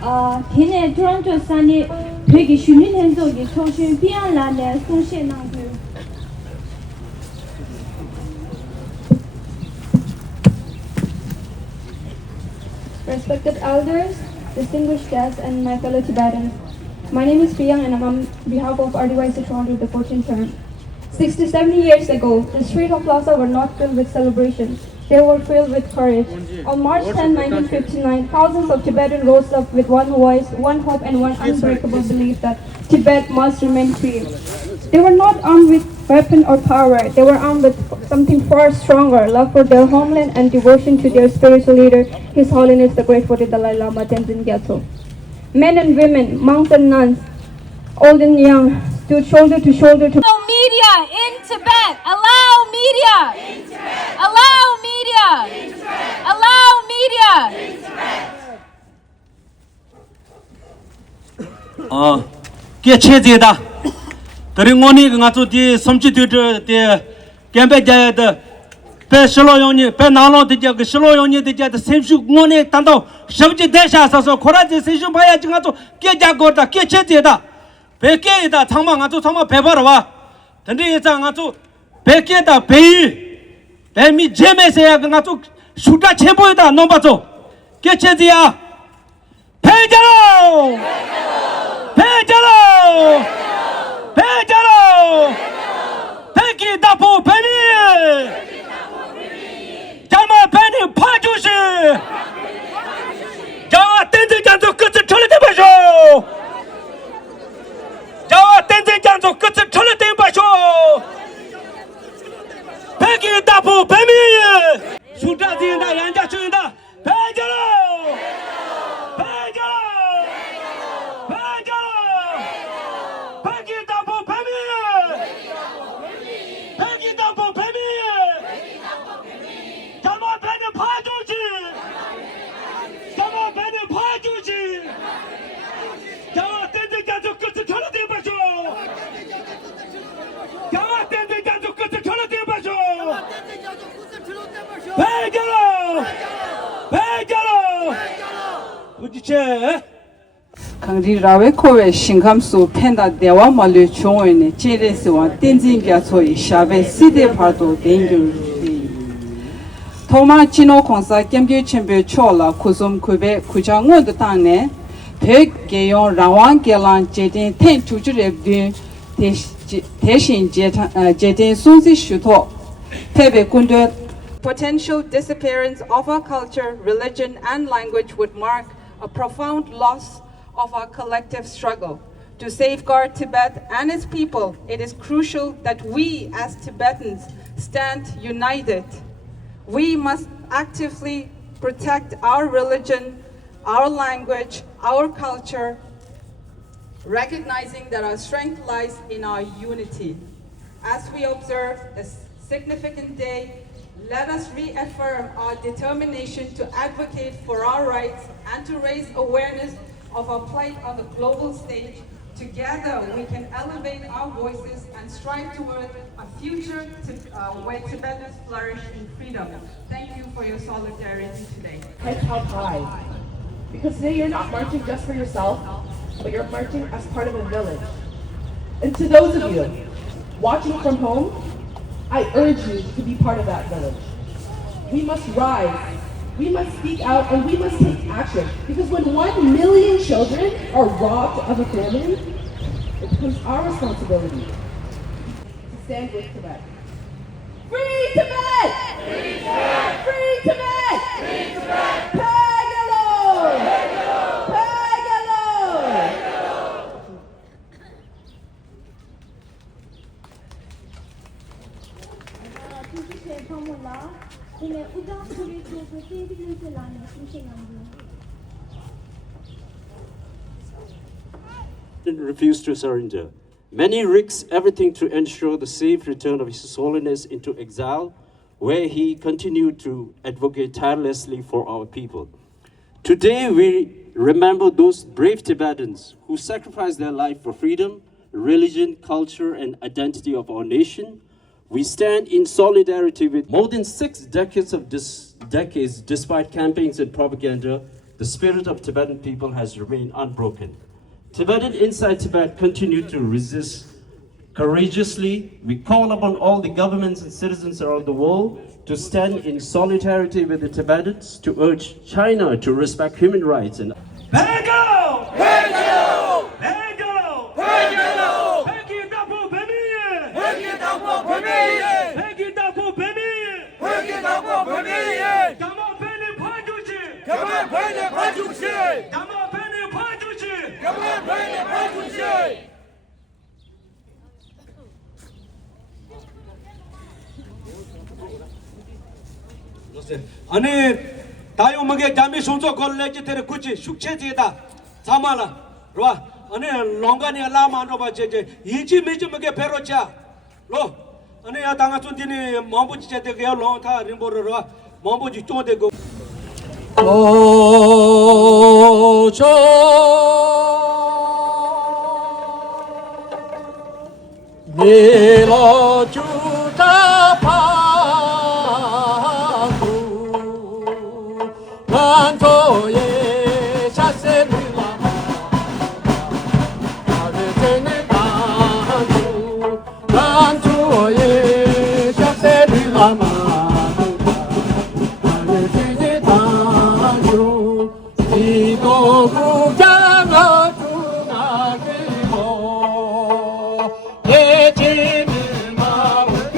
걔네 토론토 산이 되게 쉬는 행동이 정신 비안라네 송신낭구. Respected elders, distinguished guests, and my fellow Tibetans, my name is Priyang and I'm on behalf of RDYC Toronto, the 14th term. 60-70 years ago, the streets of Lhasa were not filled with celebrations. They were filled with courage. On March 10, 1959, thousands of Tibetans rose up with one voice, one hope, and one unbreakable belief that Tibet must remain free. They were not armed with weapon or power. They were armed with something far stronger, love for their homeland and devotion to their spiritual leader, His Holiness the Great Buddha Dalai Lama Tenzin Gyatso. Men and women, monks and nuns, old and young, stood shoulder to shoulder to allow media in Tibet. Allow media. In Tibet. Allow media. In Tibet. Allow media. In Tibet. Kecheeda. Teringoni ngatu di somchi de kembe jaya de pe shlo yoni pe nalo de ja shlo yoni de ja de semshu ngoni tando shabji desha sa so khora je semshu baya jinga to ke ja gorda kecheeda. Bekeida tangma ngatu tangma bebar wa. Tende yesa ngatu bekeda beyi. Bemi jemeseya ngatu shuta cheboida nombato. Kechedia. Pejalo. Pejalo. Pejalo. Peki dapu peni. Jama peni pajushi. Jama tende janto kutsu cholete bajo. 자와 땡땡 장소 끝을 철로 땡 봐쇼 백이 다부 배미 수다지나 양자 주인다 배자로 배자로 배자로 백이 다부 배미 백이 다부 배미 자마 배는 파주지 자마 배는 파주지 자와 땡땡 장소 끝을 철로 땡 봐쇼 Kangri rawe kowe shingamsu penda dewa malu chungwe ne chere sewa tenzin gya choi shabe side pardo dengyu Thoma chino khonsa kemgyu chembe chola kusum kube kujango de tangne pek geyon rawang gelan jedin ten chujure dün 대신 제된 순시 슈토 패배 군대 potential disappearance of our culture, religion, and language would mark a profound loss of our collective struggle. To safeguard Tibet and its people, it is crucial that we as Tibetans stand united. We must actively protect our religion, our language, our culture, recognizing that our strength lies in our unity. As we observe a significant day, let us reaffirm our determination to advocate for our rights and to raise awareness of our plight on the global stage. Together, we can elevate our voices and strive toward a future where Tibetans flourish in freedom. Thank you for your solidarity today. Heads held high, because today you're not marching just for yourself, but you're marching as part of a village. And to those of you watching from home, I urge you to be part of that village. We must rise, we must speak out, and we must take action. Because when 1 million children are robbed of a family, it becomes our responsibility to stand with Tibet. Free Tibet! Free Tibet! Free Tibet! Free Tibet! Pagalo! Refused to surrender. Many risked everything to ensure the safe return of His Holiness into exile, where he continued to advocate tirelessly for our people. Today, we remember those brave Tibetans who sacrificed their life for freedom, religion, culture, and identity of our nation. We stand in solidarity with more than 6 decades despite campaigns and propaganda. the spirit of Tibetan people has remained unbroken. Tibetans inside Tibet continue to resist courageously. We call upon all the governments and citizens around the world to stand in solidarity with the Tibetans, to urge China to respect human rights and 아니 다용먹에 잠이 손소 걸레지 테레 구치 숙체지다 자마라 로 아니 롱가니 라만도 바제제 이지 메지먹에 베로자 로 아니 야 당아 촌디니 몽부지 제데게 롱타 림보로 몽부지 쪼데고 오조 밀어주다 반도의 자세를 아르테네 반주 반도의 자세를 아르테네 반주 이도국장을 두나기고 예지는 마을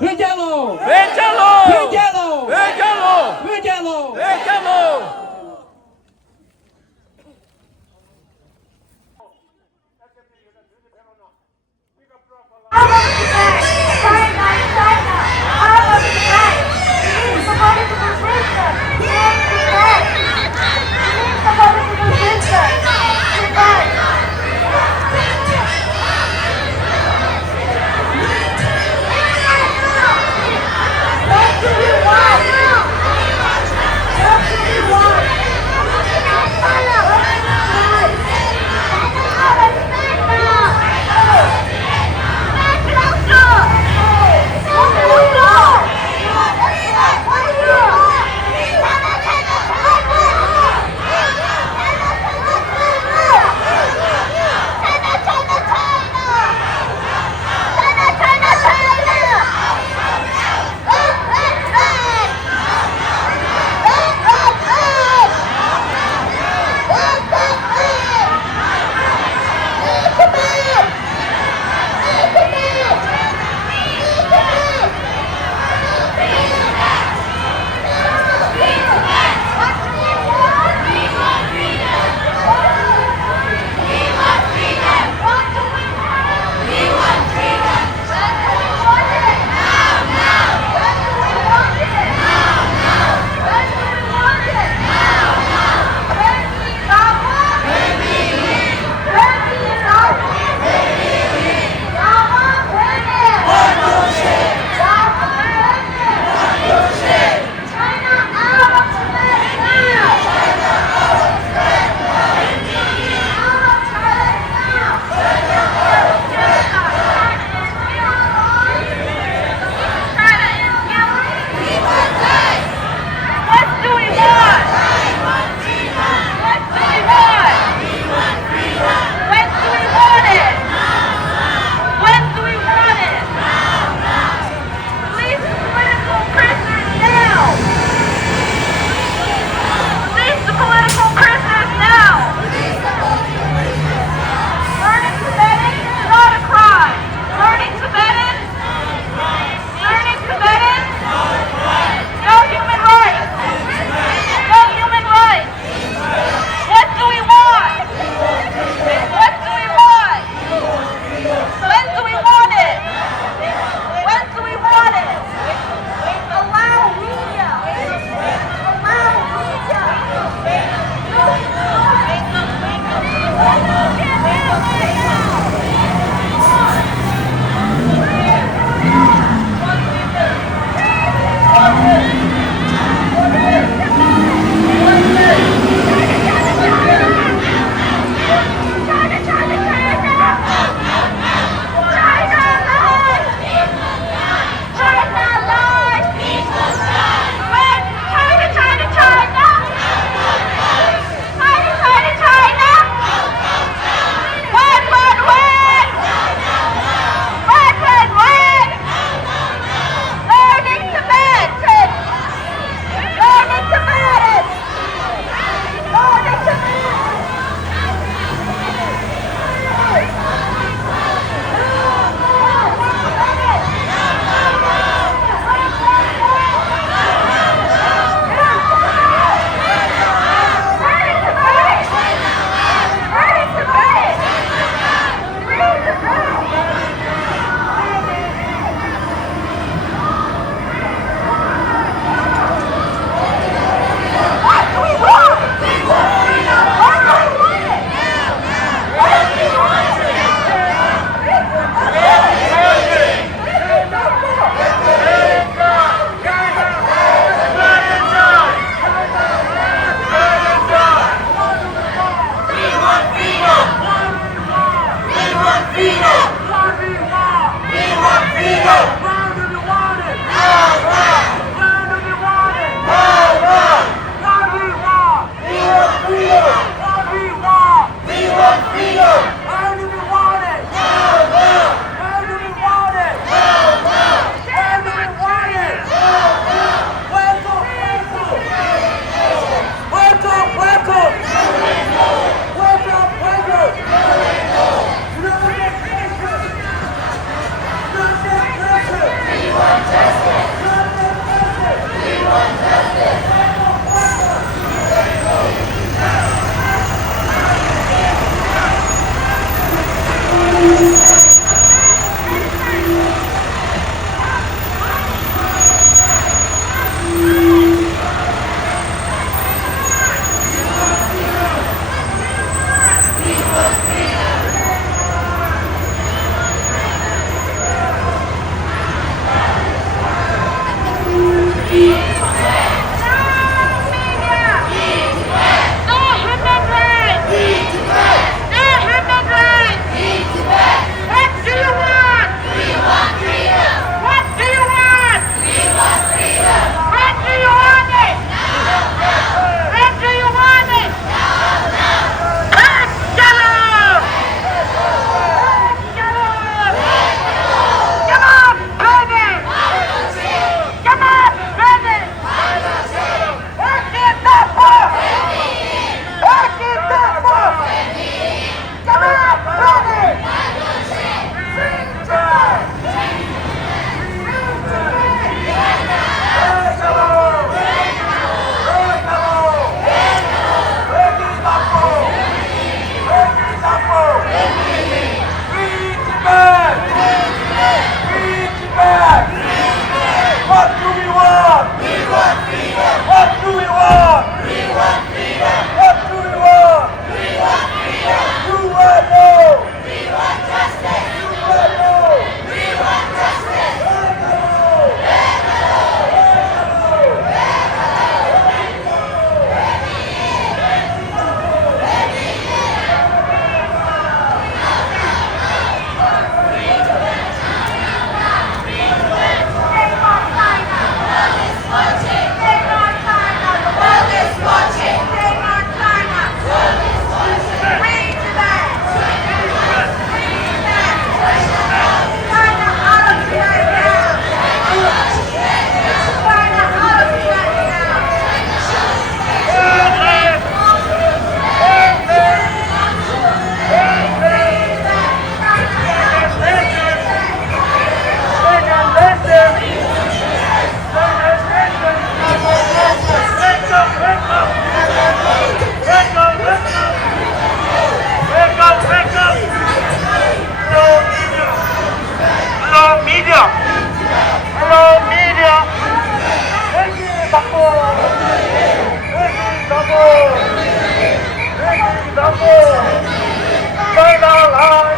Rinjalo! Victory Double! Fight our lives!